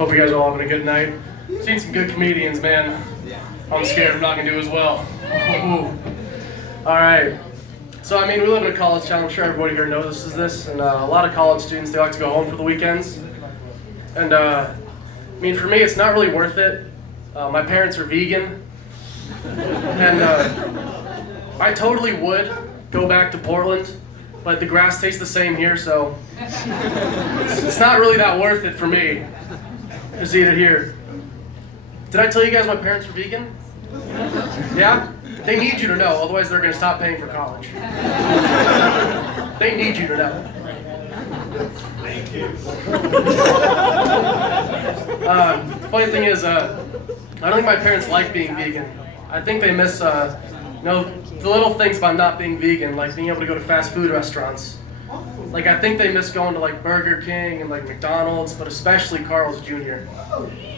Hope you guys are all having a good night. Seen some good comedians, man. I'm scared I'm not gonna do as well. Alright. So, I mean, we live in a college town. I'm sure everybody here notices this. And a lot of college students, they like to go home for the weekends. And, I mean, for me, it's not really worth it. My parents are vegan. And I totally would go back to Portland, but the grass tastes the same here, so it's not really that worth it for me to eat it here. Did I tell you guys my parents were vegan? Yeah? They need you to know, otherwise they're going to stop paying for college. They need you to know. The funny thing is, I don't think my parents like being vegan. I think they miss, the little things about not being vegan, like being able to go to fast food restaurants. Like, I think they miss going to, like, Burger King and, like, McDonald's, but especially Carl's Jr.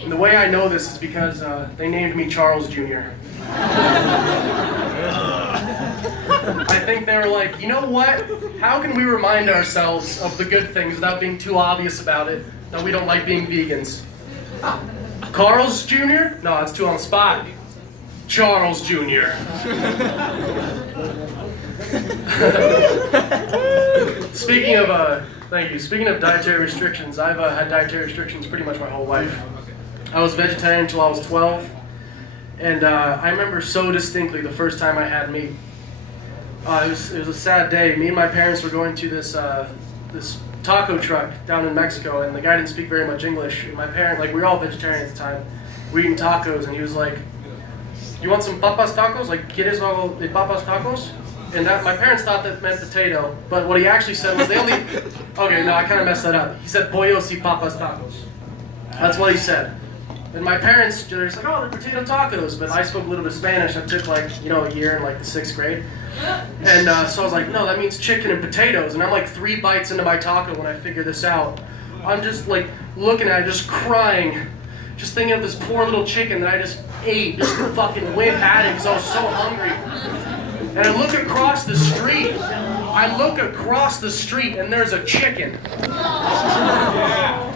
And the way I know this is because they named me Charles Jr. I think they were like, you know what? How can we remind ourselves of the good things without being too obvious about it, that we don't like being vegans? Carl's Jr.? No, it's too on the spot. Charles Jr. Speaking of dietary restrictions, I've had dietary restrictions pretty much my whole life. I was vegetarian until I was 12, and I remember so distinctly the first time I had meat. It was a sad day. Me and my parents were going to this taco truck down in Mexico, and the guy didn't speak very much English. And my parent, we were all vegetarian at the time, we were eating tacos, and he was like, "You want some papas tacos? Like, ¿quieres algo de papas tacos?" And my parents thought that meant potato, but what he actually said was okay, no, I kind of messed that up. He said pollos y papas tacos. That's what he said. And my parents, they're just like, "Oh, they're potato tacos," but I spoke a little bit of Spanish. I took a year in the 6th grade. And so I was like, "No, that means chicken and potatoes." And I'm like 3 bites into my taco when I figure this out. I'm just looking at it, just crying, just thinking of this poor little chicken that I just ate, just fucking went at it because I was so hungry. And I look across the street, and there's a chicken.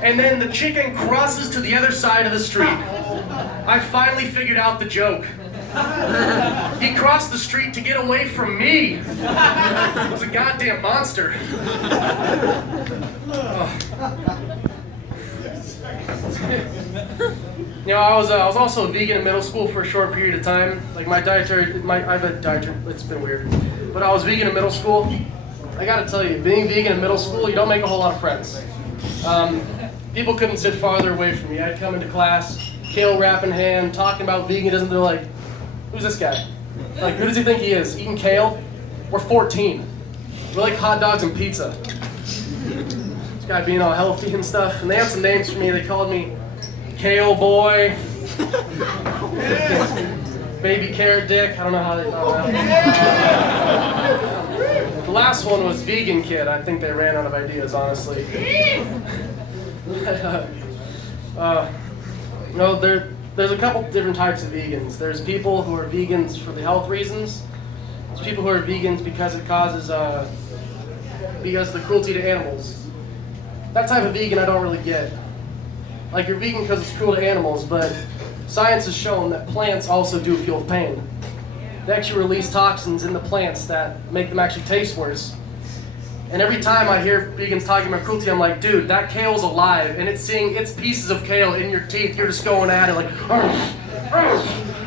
And then the chicken crosses to the other side of the street. I finally figured out the joke. He crossed the street to get away from me. It was a goddamn monster. I was also a vegan in middle school for a short period of time. I've had dietary, it's been weird. But I was vegan in middle school. I gotta tell you, being vegan in middle school, you don't make a whole lot of friends. People couldn't sit farther away from me. I'd come into class, kale wrap in hand, talking about veganism. They're like, "Who's this guy? Who does he think he is? Eating kale? We're 14. We like hot dogs and pizza." This guy being all healthy and stuff. And they had some names for me. They called me Kale Boy, Baby Carrot Dick. I don't know how they thought that. The last one was Vegan Kid. I think they ran out of ideas, honestly. There's a couple different types of vegans. There's people who are vegans for the health reasons. There's people who are vegans because it causes because of the cruelty to animals. That type of vegan I don't really get. You're vegan because it's cruel to animals, but science has shown that plants also do feel pain. They actually release toxins in the plants that make them actually taste worse. And every time I hear vegans talking about cruelty, I'm like, dude, that kale's alive, and it's seeing its pieces of kale in your teeth. You're just going at it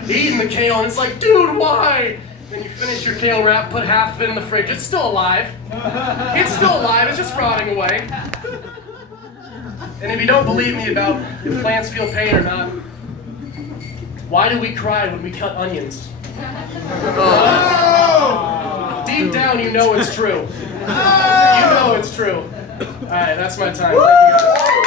eating the kale, and it's like, dude, why? Then you finish your kale wrap, put half of it in the fridge. It's still alive. It's still alive. It's just rotting away. And if you don't believe me about if plants feel pain or not, why do we cry when we cut onions? Deep down, you know it's true. You know it's true. All right, that's my time. Thank you guys.